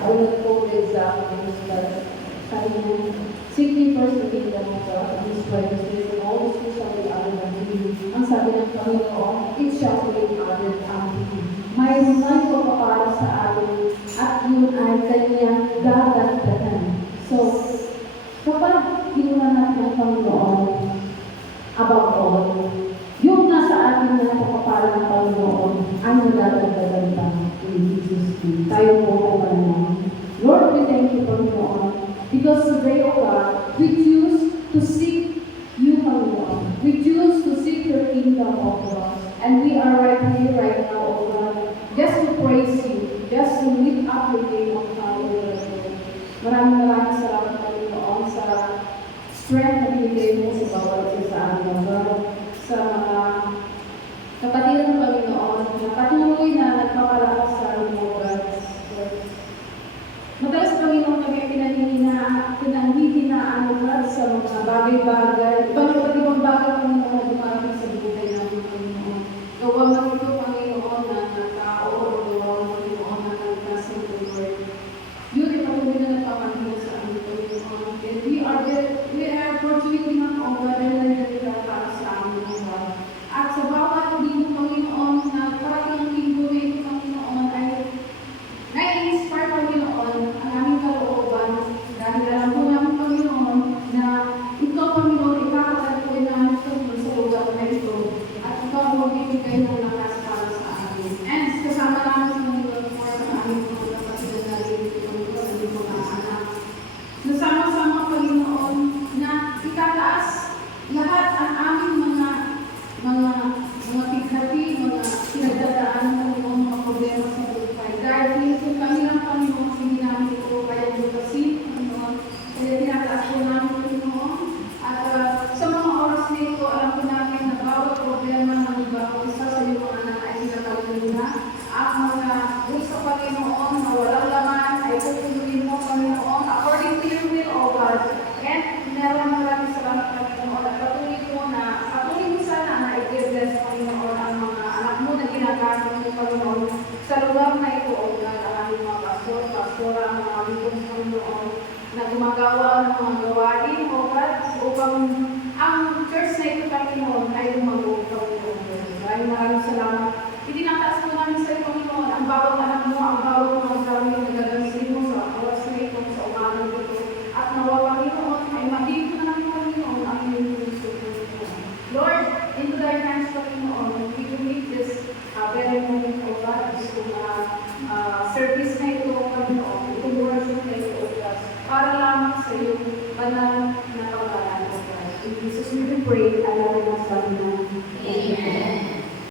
I will not quote the exact names, but sabi niya, seek first the kingdom of God and His righteousness, and all these things shall be added unto you. Ang sabi ng Panginoon, it shall be added unto you. Mayroon na ipapapala sa atin at yun ay kanyang dadagdagan. So, kapag kinuha natin ang Panginoon, above all, yung nasa atin na ipapapala ng Panginoon ay nadadagdagan pa in Jesus' name. Tayo po ay mananangin. Lord, we thank you, Panginoon, because today, O God, we choose to seek you, Panginoon. We choose to seek your kingdom, O God. And we are right here, right now, O God, just to praise you, just to lift up your name of power, Lord. Maraming salamat, Panginoon, sa strength na binigay mo sa bawat isa sa amin, O God, sa mga kapatid ng Panginoon, na patuloy na nagpapalakas sa amin, O God. Madalas, Panginoon, kami pinanghihinaan, O God, sa mga bagay-bagay, ibang bagay, Panginoon, na dumarating sa buhay namin, Panginoon. Gawa man ito, Panginoon, na tao, o gawa man, Panginoon, na nagkasang Lord. Yun ay patuloy na nagpapahilo sa amin, Panginoon. And we are fortunate enough, O God, dahil nagkakita para sa amin, O God. At sa bawat linggo, Panginoon, na parating ang linggo na ito, Panginoon, ay nai-inspire, Panginoon, ang aming kalooban. Dahil alam po namin, Panginoon, na ikaw, Panginoon, ikakatagpuin namin sa lugar na ito. At ikaw ang magbibigay ng lakas para sa amin. And kasama namin, Panginoon, for sa aming mga kapatid na nalilito, Panginoon, sa aming mga anak. Nasama-sama, Panginoon, na ikataas lahat ang aming mga pighapi, mga pinagdadaan, Panginoon, mga problema sa buhay. Dahil dito kami lang, Panginoon, hindi namin ito kaya butasin, Panginoon. Kaya tinataas po namin, Panginoon. At sa mga oras na ito, alam ko namin na bawat problema ng bawat isa sa iyong mga anak ay sinatawin na. Ang mga gusto, Panginoon, na walang laman ay tutuloyin mo, Panginoon, according to your will, O God. And maraming salamat, Panginoon, at patuloy mo sana na i-bless, Panginoon, ang mga anak mo na ginagamit mo, Panginoon, sa lugar na ito, O God, ang aming mga pastora, ang mga aming Panginoon, na gumagawa ng mga gawain, O God, upang ang church na ito, Panginoon, ay lumago, Panginoon. Maraming salamat. Itinataas mo namin sa iyo, Panginoon, ang bawat anak mo, ang bawat mga gawin na gagawin mo sa oras na ito, sa umaga dito. At nawa, Panginoon, ay mahigit na namin, Panginoon, ang iyong puso, Panginoon. Lord, into thy hands, Panginoon, we commit this very moment, O God, itong service na ito, Panginoon, itong worship na ito, O God, para lamang sa iyong banal na pangalan, O God. In Jesus' name we pray, alam mo sa amin.